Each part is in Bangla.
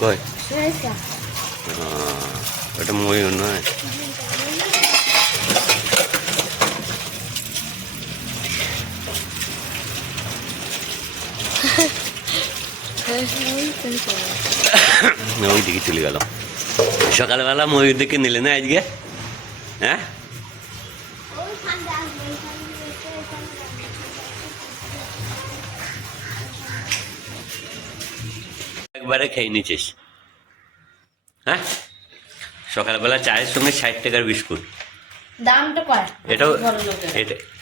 কই ওটা ময়ূর নয়। ওই দিকে চলে গেল। সকালবেলা ময়ূর দিকে নিলে না আজকে? হ্যাঁ একবারে খেয়ে নিচ্ছিস? হ্যাঁ সকালবেলা চায়ের সঙ্গে 60 টাকার বিস্কুট, দামটা কয়?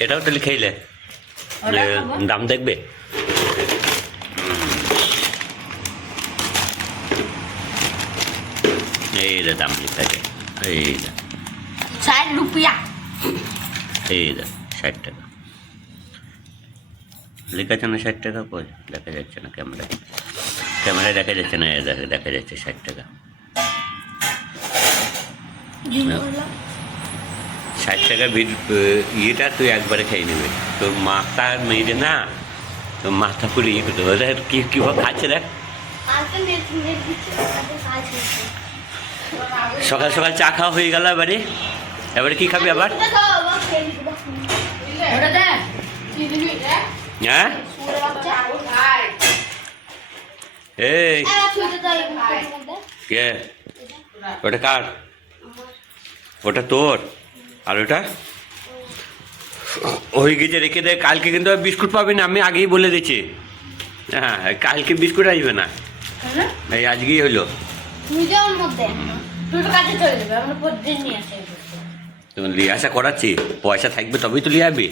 এটাও তাহলে খেলে দাম দেখবে। এই দাম লেখা আছে, এই 60 রুপিয়া, এই 60 টাকা লেখা আছে না? 60 টাকা কই দেখা যাচ্ছে না, ক্যামেরায় দেখা যাচ্ছে না, দেখা যাচ্ছে 60 টাকা। 60 টাকা ইয়েটা তুই একবারে খেয়ে নেবে, তোর মাথা মেয়েরে না, তোর মাথা পুরো ইয়ে করতে হবে। কীভাবে খাচ্ছে দেখ। সকাল সকাল চা খাওয়া হয়ে গেল, এবারে কি খাবি আবার? হ্যাঁ এই কে? ওটা কার? ওটা তোর, আর ওটা হয়ে গেছে, রেখে দে। কালকে কিন্তু বিস্কুট পাবি না, আমি আগেই বলে দিচ্ছি। হ্যাঁ কালকে বিস্কুট আসবে না, এই আজকেই হলো। তুমি লিয়ে আসা করাচ্ছি, পয়সা থাকবে তবেই তো লিয়ে আসবি।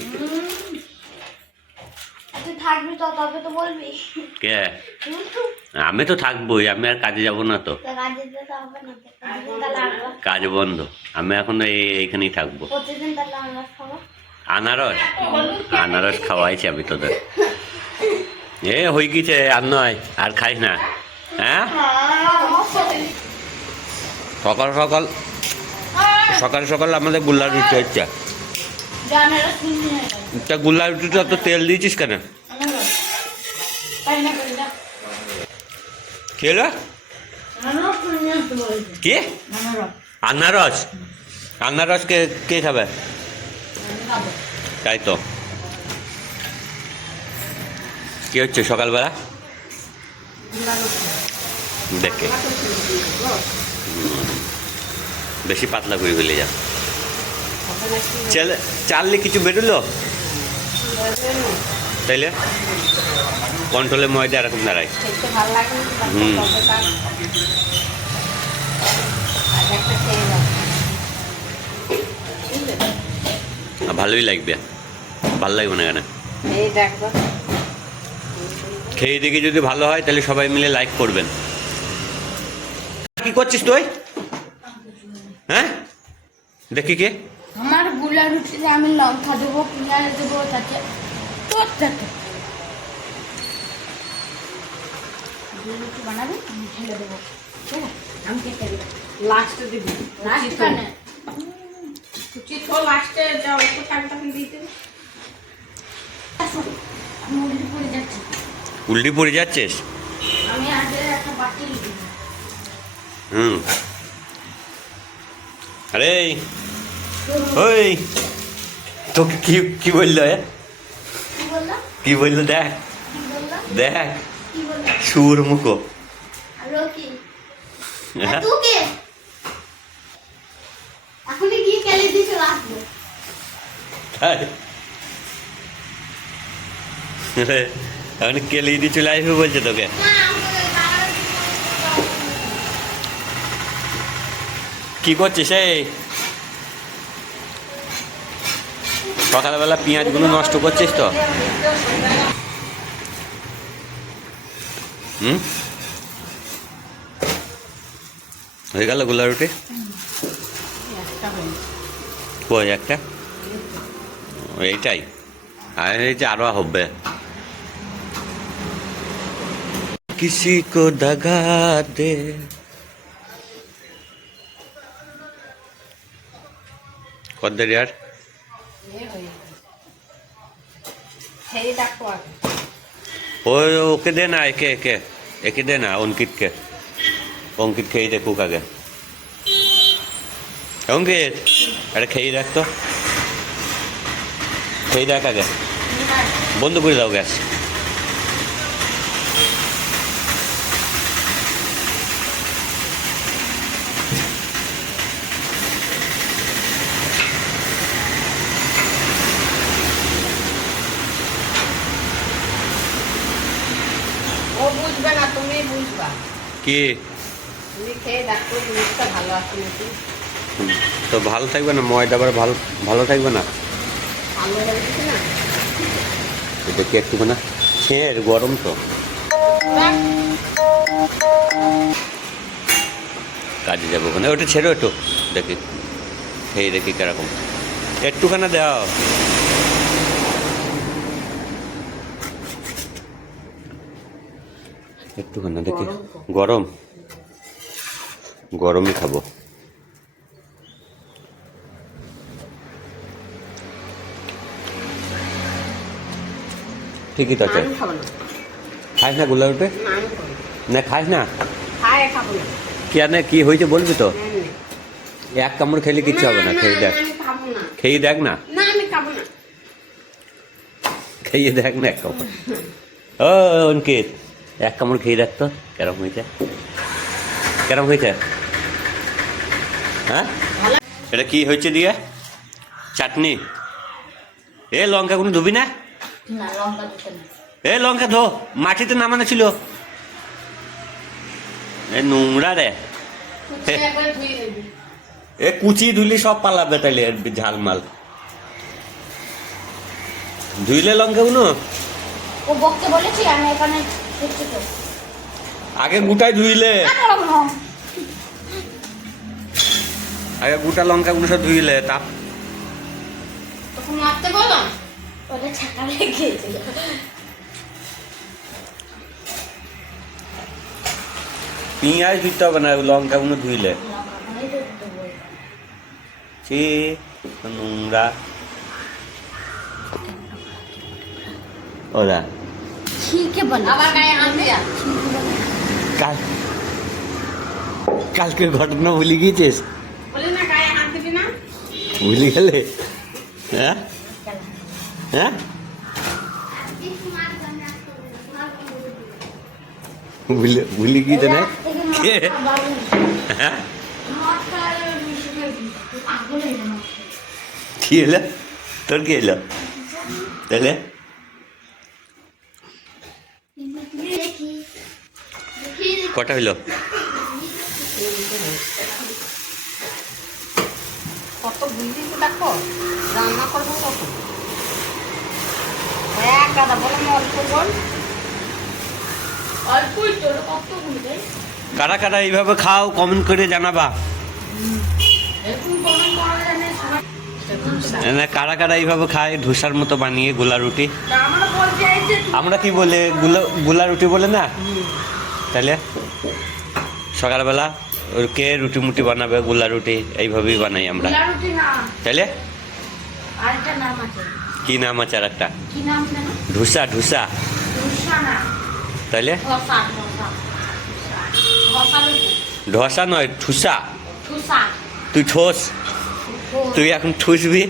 কে? আমি তো থাকবোই, আমি আর কাজে যাব না তো, কাজ বন্ধ। আমি এখন এইখানেই থাকবো। আনারস খাওয়াইছি আমি তোদের। হয়ে গেছে, আর নয়, আর খাইস না। হ্যাঁ সকাল সকাল আমাদের গোল্লা রুটি হচ্ছে। গোল্লা রুটিটা তো তেল দিয়েছিস কেন? কি হলো? কি আনারস? আনারস কে খাবে? তাই তো। কি হচ্ছে সকালবেলা দেখে? বেশি পাতলা করে ফেলে যা। চাললে কিছু বেরোলো তাইলে কন্ট্রোলে ময়দা এরকম দাঁড়ায়। ভালোই লাগবে, ভালো লাগবে না কেন? খেয়ে দেখে যদি ভালো হয় তাহলে সবাই মিলে লাইক করবেন। কি করছিস তুই? হ্যাঁ দেখি কে? আমার গোলা রুটিতে আমি লঙ্কা দেবো, পেঁয়াজ দেবো, তাতে তোর তাতে রুটি বানাবি, আমি ঢেলে দেবো। ঠিক আছে, আমি কেটে দেবো, লাস্টে দিবি। লাস্ট কেন? কুচি তো লাস্টে যাও, একটু টাকা দিয়ে দেবে। আমি উল্টি পড়ে যাচ্ছি। উল্টি পড়ে যাচ্ছিস? আমি আগে একটা বাটি দিই। আরে ওই তোকে কি বললো? কি বললো দেখ, দেখ সুর মুখো। এখন কেলি দিয়ে চলে আসবে বলছে তোকে। কি করছিস? এই সকালবেলা পেঁয়াজগুলো নষ্ট করছিস তো? হয়ে গেল গোলা রুটি? কই একটা? এইটাই, আর এই যে আরো হবে। কিসি কো দগা দে। কদ্দের यार? ওকে দে না, একে একে দে না, অঙ্কিতকে। অঙ্কিত খেয়ে দেখুক আগে। অঙ্কিত আরে খেয়ে দেখ তো, খেয়ে দেখ আগে। বন্ধ করে দাও গ্যাস। ও বুঝবে না, তুমি বুঝবা। কি তুমি খেয়ে দেখো জিনিসটা ভালো আছে নাকি। তো ভালো থাকবে না, ময়দা আবার ভালো ভালো থাকবে না। ভালো হয়েছে না? এটা কি একটু না ছেড়, গরম তো। কাজে যাবো ওখানে, ওটা ছেড়ো একটু দেখি, খেয়ে দেখি কিরকম। একটুখানা দাও। একটুখানা দেখি। গরম, গরমই খাবো। ঠিকই তো আছে। আমি খাবো না। খাইস না গোলা উঠে? না, আমি খাবো না। না খাইস না? খায় খাবো না। কি আর না কি হয়েছে বলবি তো? না, এক কামড় খেলে কিচ্ছু হবে না, খেয়ে দেখ। আমি খাবো না। খেয়ে দেখ না, না, আমি খাবো না। খেয়ে দেখ না এক কামড়। ও অঙ্কিত, এক কামড় খেয়ে দেখ তো কেরম হয়েছে, কেরম হয়েছে। হ্যাঁ ভালো। এটা কি হয়েছে দিয়ে? চাটনি? এ লঙ্কা কোনো ধুবি না? না, লঙ্কা দিতে না। এ লঙ্কা ধো, মাটিতে নামানো ছিল। এ নোংরা রে। কুচিয়ে একবার ধুয়ে নিবি। এ কুচি ধুলি সব পালাবে তাইলে, ঝালমাল ধুইলে লঙ্কাগুলো। ও বকতে বলেছি আমি এখানে করছি তো। আগে গোটায় ধুইলে, আগে গোটা লঙ্কাগুলো সব ধুইলে তাপ। তখন মারতে বলো, ওটা ছাকা লেগেছিল। পেঁয়াজ ধুইতে হবে না, লঙ্কাগুলো ধুইলে। সে নোংরা ওরা। ठीक है बना আবার গায়ে হাত দিয়া। কাল কালকের ঘটনা ভুলে গিয়েছিস? বলে না গায়ে হাত দিবি না। ভুলে গেলে? হ্যাঁ হ্যাঁ, ভুলে গিয়েছে না? কে? হ্যাঁ কি এলো তোর, কি এলো তাহলে? কটা হইলো? কত বুঝলি তো দেখো, রান্না করবো কত। এক গাদা বলে অল্প বল, অল্পই তো, কত বুঝবে। কারা কারা এইভাবে খাও কমেন্ট করে জানাবা। এরকম কমেন্ট করা জানে সবাই। না কারা কারা এইভাবে খায় ধোসার মতো বানিয়ে গোলা রুটি? আমরা বলতে চাইছি আমরা কি বলে গোলা রুটি বলে না? তাহলে সকালবেলা ওর কে রুটি মুটি বানাবে, গোলা রুটি এইভাবেই বানাই আমরা। রুটি না, তাহলে আরেকটা নাম আছে। কি নাম আছে আর একটা? কি নাম জানো? ধোসা। ধোসা ধোসা না, তাহলে? ধোসা ধোসা ধোসা রুটি। ধোসা নয়, ঠুসা। ধোসা তুই ঠোস, তুই এখন ঠুসবি।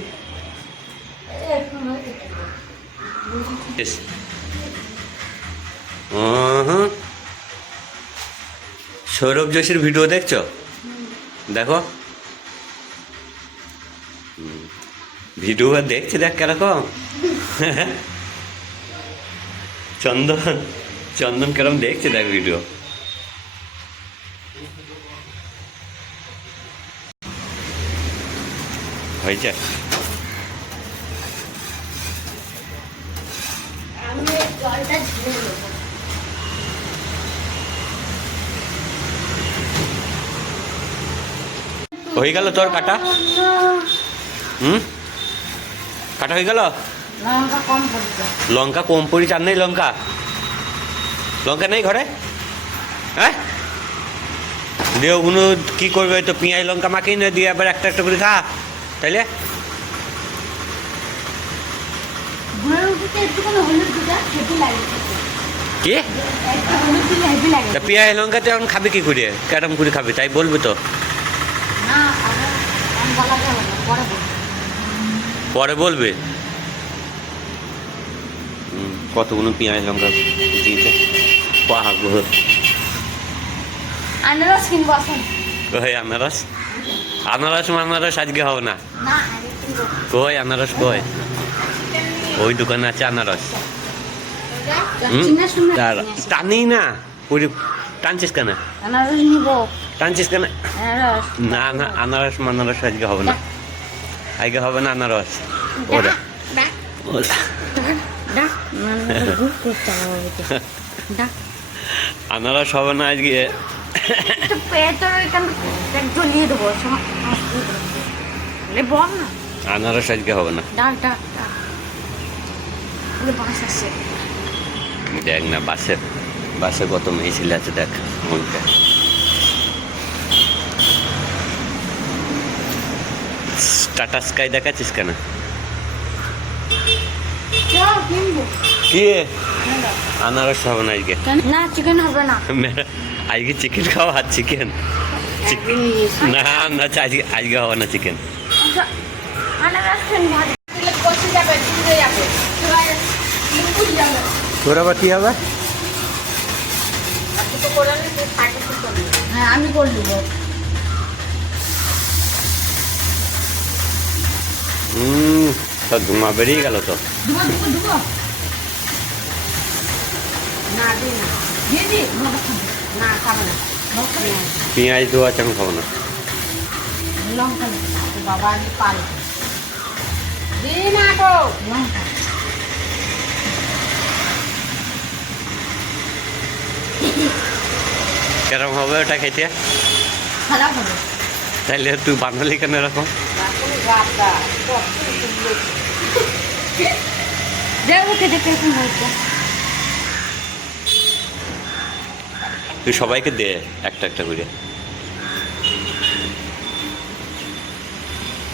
সৌরভ যোশীর ভিডিও দেখছো? দেখো ভিডিও দেখছি, দেখ কিরকম। চন্দন চন্দন কিরকম দেখছে দেখ ভিডিও। হয়েছে? আমি জলটা ঝেড়ে দেবো। হয়ে গেল তোর কাটা? কাটা হয়ে গেল? লঙ্কা কম পড়ছে। লঙ্কা কম পড়ি, চার নেই লঙ্কা? লঙ্কা নেই ঘরে? হ্যাঁ দিয়ে ওগুলো কী করবে? তো পেঁয়াজ লঙ্কা মাখিয়ে না দিয়ে আবার একটা একটা করে খা তাইলে। গুঁড়ো রুটিতে একটুখানি হলুদ দিটা খেতে লাগে। কি একটু হলুদ দিলে হেভি লাগে। তা পেঁয়াজ লঙ্কাতে এখন খাবি কি করে, কেরম করে খাবি তাই বলবি তো। না আমি বলা যাবে না, পরে বলবো। পরে বলবে। কতগুলো পেঁয়াজ লঙ্কা কুচিয়েছে পাহাড়। আনারস কিনবো আসেন। কই আনারস, আনারস মানারস আজকে হবে না। না আগে কিনবো। কই আনারস কই, ওই দোকানে আছে আনারস। চিনা শুনে টানি না পুরি, টানছিস কেন, আনারস নিবো। টানছিস কেন। আনারস না না আনারস মানারস আজকে হবে না, আজকে হবে না আনারস। ওরা ডাক ওরা ডাক না গুড করতে হবে ডাক আনারস হবে না আজকে। তো পেটর এখানে জ্বলিয়ে দেবো লে বল না। আনারস আজকে হবে না। ডাক ডাক ডাক বলে বাস আসছে। দেখ না বাসে, বাসে কত মেয়ে ছেলে আছে দেখ মনটা। টাটা স্কাই দেখাচ্ছিস কেন। চল কিনবো। কি আনারস হবে না আজকে। না চিকেন হবে না। আজকে চিকেন খাওয়া আর চিকেন না না আজকে, আজকে হবে না চিকেন। আনারস কিনবো। কষে যাবে চুড়ে যাবে চুড়ে যাবে। তোর আবার কি হবে। হ্যাঁ আমি করে দেবো। সব ধোঁয়া বেরিয়ে গেল তো। দেবো দেবো দেবো না দিই না দিয়ে দি না খাবে না পেঁয়াজ দেওয়া আছে আমি খাবো না। লঙ্কা বাবা আমি পাল দিই না তো লঙ্কা কেরম হবে ওটা খেতে, খারাপ হবে। তাইলে তুই বানালি কেন এরকম। দেখো খেতে কেমন হয়েছে। তুই সবাইকে দে একটা একটা করে।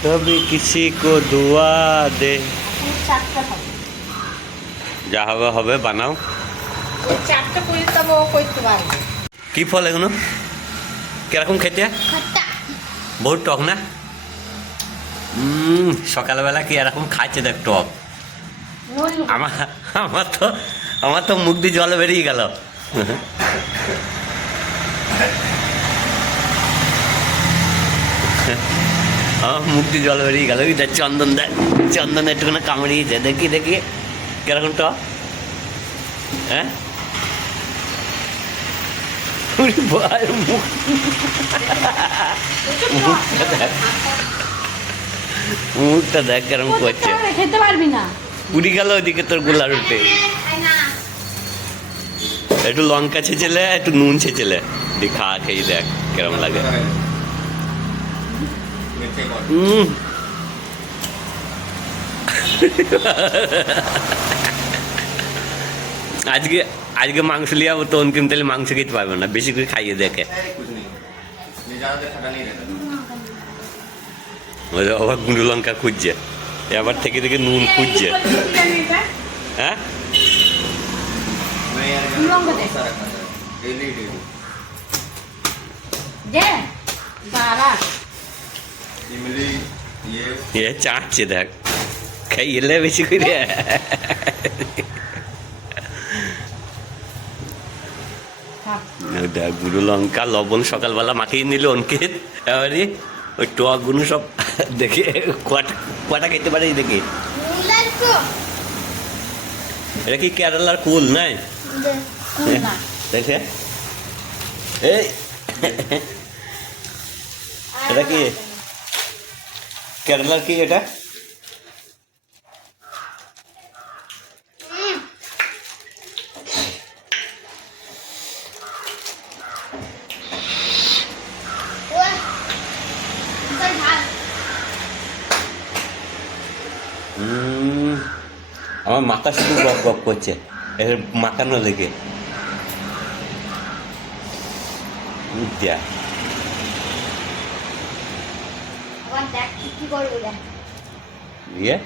তবে কিসি কো দুয়া দে। চারটা হবে যা হবে হবে বানাও। চারটা করে দেবো করতে পারবো। কি ফল এগুলো, কিরকম খেতে, খট্টা বহুত টক না। সকালবেলা কি এরকম খাচ্ছে দেখ টক। আমার আমার তো আমার তো মুখ দিয়ে জল বেরিয়ে গেল। আমার মুখ দিয়ে জল বেরিয়ে গেল। ওই দেখ চন্দন দেখ, চন্দন একটুখানি কামড়িয়েছে, দেখি দেখি কিরকম টক। হ্যাঁ মুখটা দেখ কেরম করছে। খেতে পারবি না। পুরি গেল ওইদিকে তোর গোলার উঠে। একটু লঙ্কা ছেঁচেলে একটু নুন ছেঁচেলে খা, খেয়ে দেখ কেরম লাগে। আজকে আজকে মাংস লিয়ে যাবো তো অন্তিম, তাহলে মাংস খেতে পারবে না, বেশি করে খাইয়ে দেখে। আবার গুঁড়ো লঙ্কা খুঁজছে, এবার থেকে থেকে নুন খুঁজছে। হ্যাঁ এ চাটছে দেখ, খাইলে বেশি করে। দেখ গুঁড়ো লঙ্কা লবণ সকালবেলা মাখিয়ে নিল অঙ্কিত, এবারে ওই টক গুলো সব দেখে কটা কটা খেতে পারে দেখে। এটা কি কেরালার কুল নাই দেখে। এই এটা কি কেরালার কি এটা। আমার মাথা শুধু গপ গপ করছে এর মাখানো লেগে। দিয়ে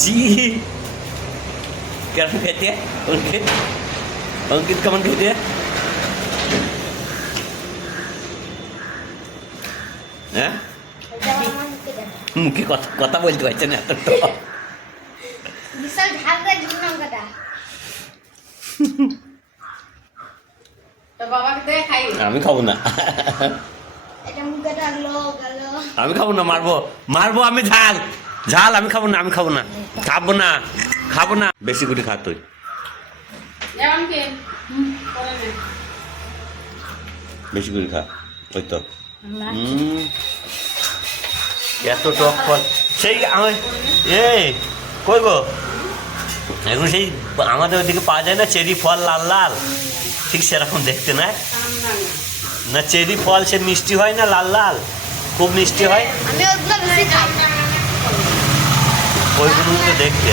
ছি কেমন খেতে অঙ্কিত অঙ্কিত কেমন খেতে হ্যাঁ মুখে কথা কথা বলতে পারছে না এত তো বিশাল ঝাল দেয় লঙ্কাটা। তো বাবাকে দে খাই। আমি খাবো না এটা মুখে ডাকলো গেল। আমি খাবো না মারবো মারবো আমি ঝাল ঝাল আমি খাবো না খাবো না খাবো না বেশি করে খা তুই যেমন কি করে নে। বেশি করে খা ওই তো এত টক ফল সেই আমার এই কই গো এখন সেই আমাদের ওইদিকে পাওয়া যায় না চেরি ফল লাল লাল ঠিক সেরকম দেখতে না না চেরি ফল সে মিষ্টি হয় না লাল লাল খুব মিষ্টি হয় আমি ওগুলো বেশি খাই। ওইগুলো তো দেখতে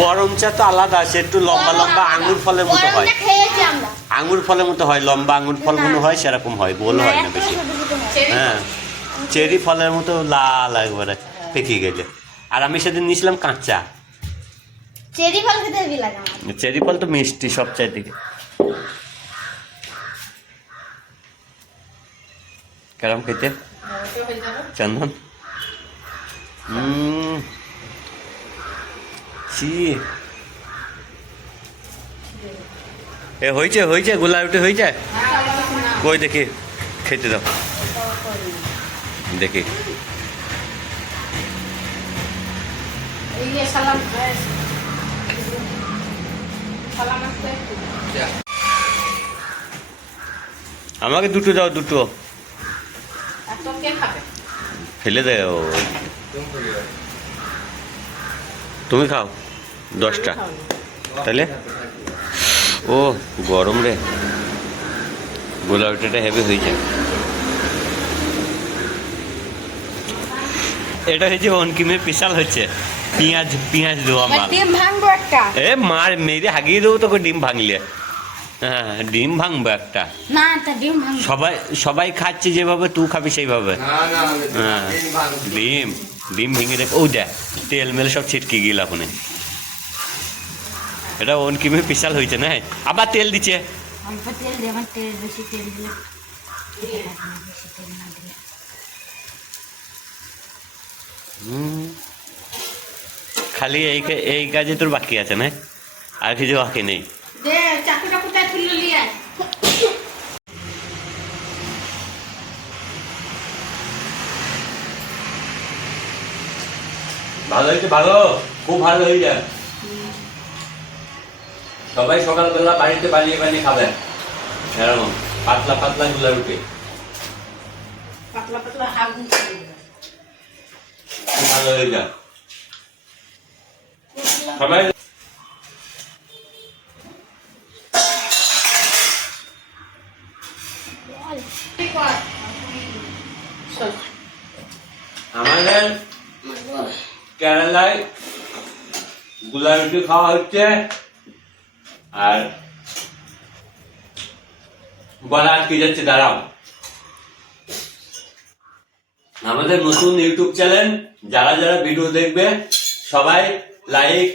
গরম চা তো আলাদা সে একটু লম্বা লম্বা আঙুর ফলের মতো হয় গরমটা খেয়েছি আমরা। আঙুর ফলের মতো হয় লম্বা আঙুর ফল মনে হয় সেরকম হয় গোল হয় না বেশি হ্যাঁ চেরি ফলের মতো লাল একবারে পেকে গেছে আর আমি সেদিন নিয়েছিলাম কাঁচা চেরি ফল খেতে হেবি লাগে আমার। চেরি ফল তো মিষ্টি সব চাইদিকে কেরম খেতে চন্দন ছি এ হয়েছে গোলা রুটি হয়েছে কই দেখি খেতে দাও দেখি এই যে সালাম সালাম আসতে আমাকে দুটো দাও দুটো এত কে খাবে? ফেলে দেও তুমি খাও 10টা তাহলে ও গরম রে গোলা রুটিটা হেভি হয়ে যায় এটা হচ্ছে অনকিমের স্পেশাল হচ্ছে পেঁয়াজ দেওয়া মাল ডিম ভাঙবো একটা। এ মার মেরে হাগিয়ে দেবো তোকে ডিম ভাঙলে হ্যাঁ ডিম ভাঙবো একটা না একটা ডিম ভাঙবো। সবাই খাচ্ছে যেভাবে তুই খাবি সেইভাবে হ্যাঁ ডিম ভেঙে দেখ ও দেখ তেল মেলে সব ছিটকে গেল এখন এটা অনকিমে স্পেশাল হয়েছে না আবার তেল দিচ্ছে অল্প তেল দিয়ে আমার তেল বেশি তেল দিলে বেশি তেল না দিলে খালি এই কাজে তোর বাকি আছে না আর কিছু বাকি নেই দে চাকুটা কোথায় তুলে নিয়ে আয়। ভালো হয়েছে ভালো খুব ভালো হয়ে যায় সবাই সকালবেলা বাড়িতে বানিয়ে খাবেন এরকম পাতলা পাতলা গুলা রুটি পাতলা পাতলা আগুন করে দেবে। খুব ভালো হয়ে যায় সবাই কি কর? চল। আমাদের কেরালায় গুলা রুটি খাওয়া হচ্ছে আর গলা আটকে যাচ্ছে দাঁড়াও আমাদের নতুন ইউটিউব চ্যানেল যারা যারা ভিডিও দেখবে সবাই লাইক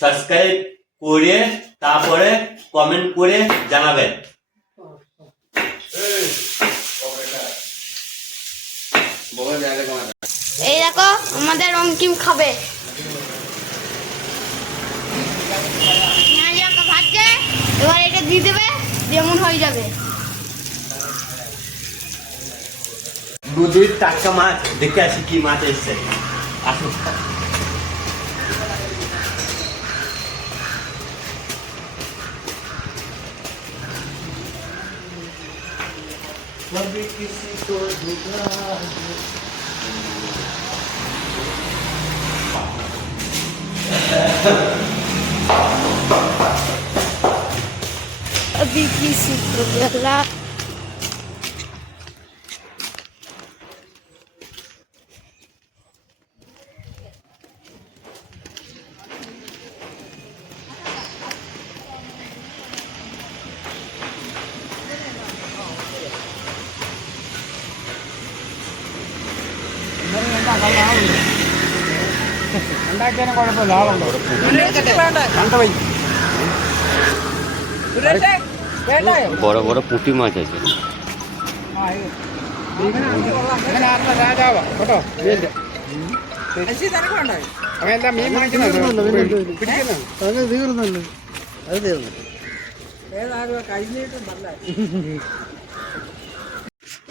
সাবস্ক্রাইব করে তারপরে কমেন্ট করে জানাবেন এই দেখো আমাদের অঙ্কিম খাবে। পেঁয়াজ লঙ্কা ভাজছে এবার এটা দিয়ে দেবে যেমন হয়ে যাবে। নদীর টাটকা মাছ দেখে আসি কি মাছ এসছে আসুন कभी किसी को धोखा अभी किसी को गला Bener enggak kalau বড় বড় পুঁটি মাছ আছে।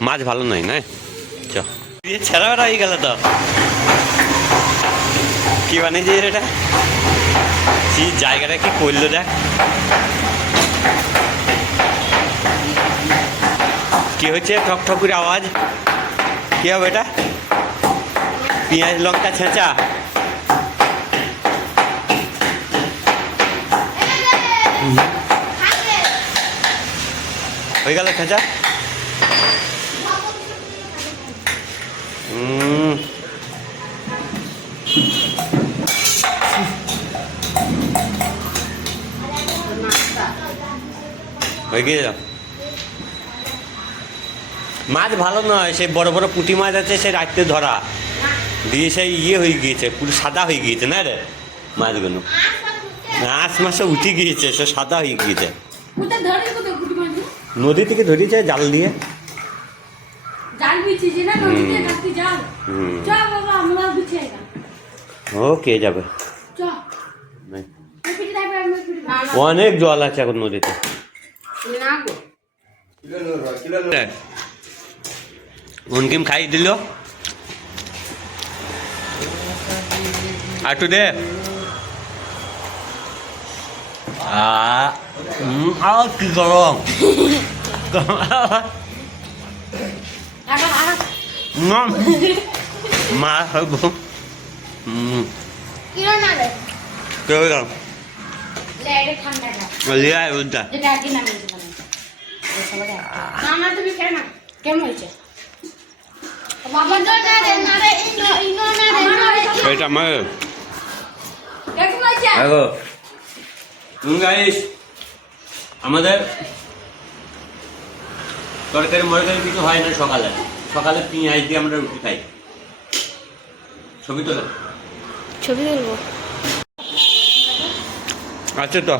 মাছ ভালো নয় না ছেড়া বেড়া হয়ে গেল তো কি বানিয়েছে এটা কি জায়গাটা কি করলো দেখ কি হচ্ছে ঠক ঠকুর আওয়াজ কি হবে এটা পেঁয়াজ লঙ্কা ছেঁচা হয়ে গেল ছেঁচা হয়ে গিয়ে মাছ ভালো নয় সেই বড় বড় পুঁটি মাছ আছে সে রাত্রে ধরা দিয়ে সেই ইয়ে হয়ে গিয়েছে পুরো সাদা হয়ে গিয়েছে না রে মাছগুলো আঁশ মাসে উঠে গিয়েছে সে সাদা হয়ে গিয়েছে নদী থেকে ধরেছে জাল দিয়ে ও কে যাবে অনেক জল আছে এখন নদীতে অন্তিম খাই দিল আর একটু দে কি গরম মা হইব এটা আমার আমাদের তরকারি মরকারি কিছু হয় না সকালে সকালে পেঁয়াজ দিয়ে আমরা রুটি খাই ছবি তুলবো ছবি তুলবো আচ্ছা তো